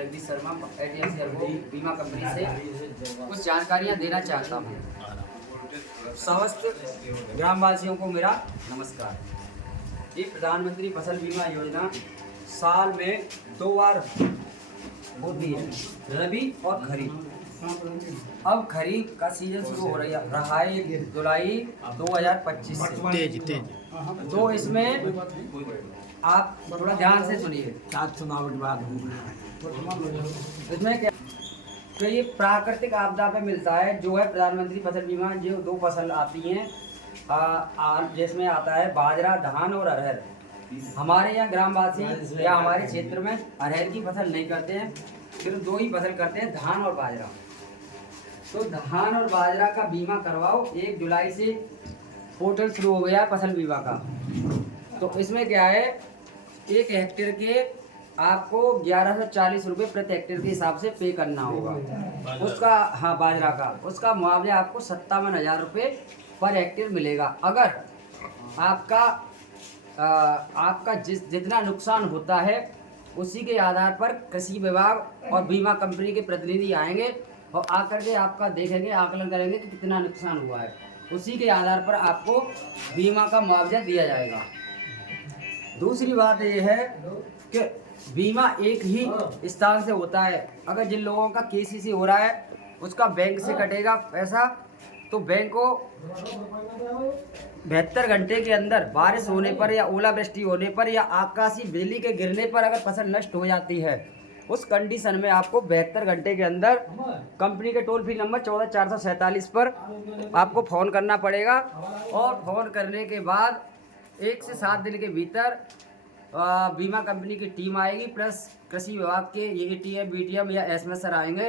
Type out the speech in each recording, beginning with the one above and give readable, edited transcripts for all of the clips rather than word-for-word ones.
Jagdish Sharma एडीएफसी Ergo बीमा company से कुछ जानकारियाँ देना चाहता हूँ। समस्त ग्रामवासियों को मेरा नमस्कार। ये प्रधानमंत्री फसल बीमा योजना साल में 2 बार होती है, रबी और खरीफ। अब खरीफ का सीजन शुरू हो रहा है जुलाई 2025 से। तेज तो इसमें आप थोड़ा ध्यान से सुनिए। इसमें क्या, तो ये प्राकृतिक आपदा पे मिलता है, जो है प्रधानमंत्री फसल बीमा। जो 2 फसल आती हैं, जिसमें आता है बाजरा, धान और अरहर। हमारे यहाँ ग्रामवासी या हमारे क्षेत्र में अरहर की फसल नहीं करते हैं, सिर्फ 2 ही फसल करते हैं, धान और बाजरा। तो धान और बाजरा का बीमा करवाओ। 1 जुलाई से पोर्टल शुरू हो गया फसल बीमा का। तो इसमें क्या है, 1 हेक्टेयर के आपको 1140 रुपये प्रति हेक्टेयर के हिसाब से पे करना होगा उसका। हाँ, बाजरा का उसका मुआवजा आपको 57,000 रुपये पर हेक्टेयर मिलेगा। अगर आपका जितना नुकसान होता है, उसी के आधार पर कृषि विभाग और बीमा कंपनी के प्रतिनिधि आएंगे और आकर के आपका देखेंगे, आकलन करेंगे कि कितना नुकसान हुआ है। उसी के आधार पर आपको बीमा का मुआवजा दिया जाएगा। दूसरी बात यह है कि बीमा एक ही स्थान से होता है। अगर जिन लोगों का केसीसी हो रहा है, उसका बैंक से कटेगा पैसा, तो बैंक को 72 घंटे के अंदर बारिश होने पर या ओलावृष्टि होने पर या आकाशीय बिजली के गिरने पर अगर फसल नष्ट हो जाती है, उस कंडीशन में आपको 72 घंटे के अंदर कंपनी के टोल फ्री नंबर 14447 पर आपको फ़ोन करना पड़ेगा। और फ़ोन करने के बाद 1 से 7 दिन के भीतर बीमा कंपनी की टीम आएगी, प्लस कृषि विभाग के एटीएम, बीटीएम या एसएमएस सर आएंगे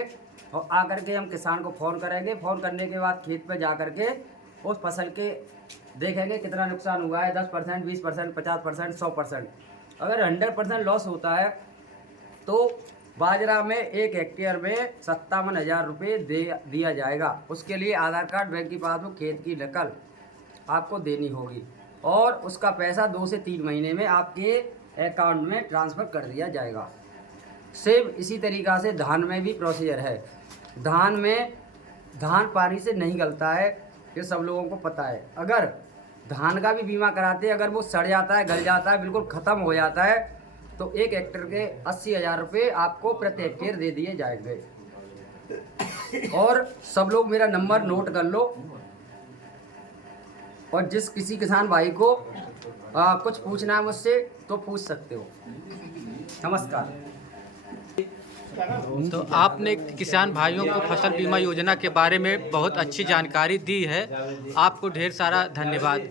और आकर के हम किसान को फ़ोन करेंगे। फ़ोन करने के बाद खेत पर जा कर के उस फसल के देखेंगे कितना नुकसान हुआ है, 10%, 20%, 50%, 100%। अगर 100% लॉस होता है तो बाजरा में 1 हेक्टेयर में 57,000 रुपये दिया जाएगा। उसके लिए आधार कार्ड, बैंक की पासबुक, खेत की नकल आपको देनी होगी और उसका पैसा 2 से 3 महीने में आपके अकाउंट में ट्रांसफ़र कर दिया जाएगा। सेम इसी तरीक़ा से धान में भी प्रोसीजर है। धान पानी से नहीं गलता है, ये सब लोगों को पता है। अगर धान का भी बीमा कराते हैं, अगर वो सड़ जाता है, गल जाता है, बिल्कुल ख़त्म हो जाता है, तो 1 हेक्टेयर के 80,000 रुपये आपको प्रति हेक्टेयर दे दिए जाएंगे। और सब लोग मेरा नंबर नोट कर लो, और जिस किसी किसान भाई को कुछ पूछना है मुझसे तो पूछ सकते हो। नमस्कार। तो आपने किसान भाइयों को फसल बीमा योजना के बारे में बहुत अच्छी जानकारी दी है, आपको ढेर सारा धन्यवाद।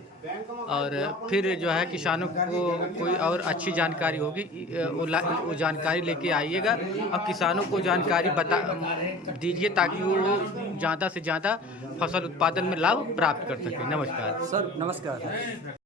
और फिर जो है किसानों को कोई और अच्छी जानकारी होगी, वो जानकारी लेके आइएगा और किसानों को जानकारी दीजिए ताकि वो ज़्यादा से ज़्यादा फसल उत्पादन में लाभ प्राप्त कर सकें। नमस्कार सर, नमस्कार।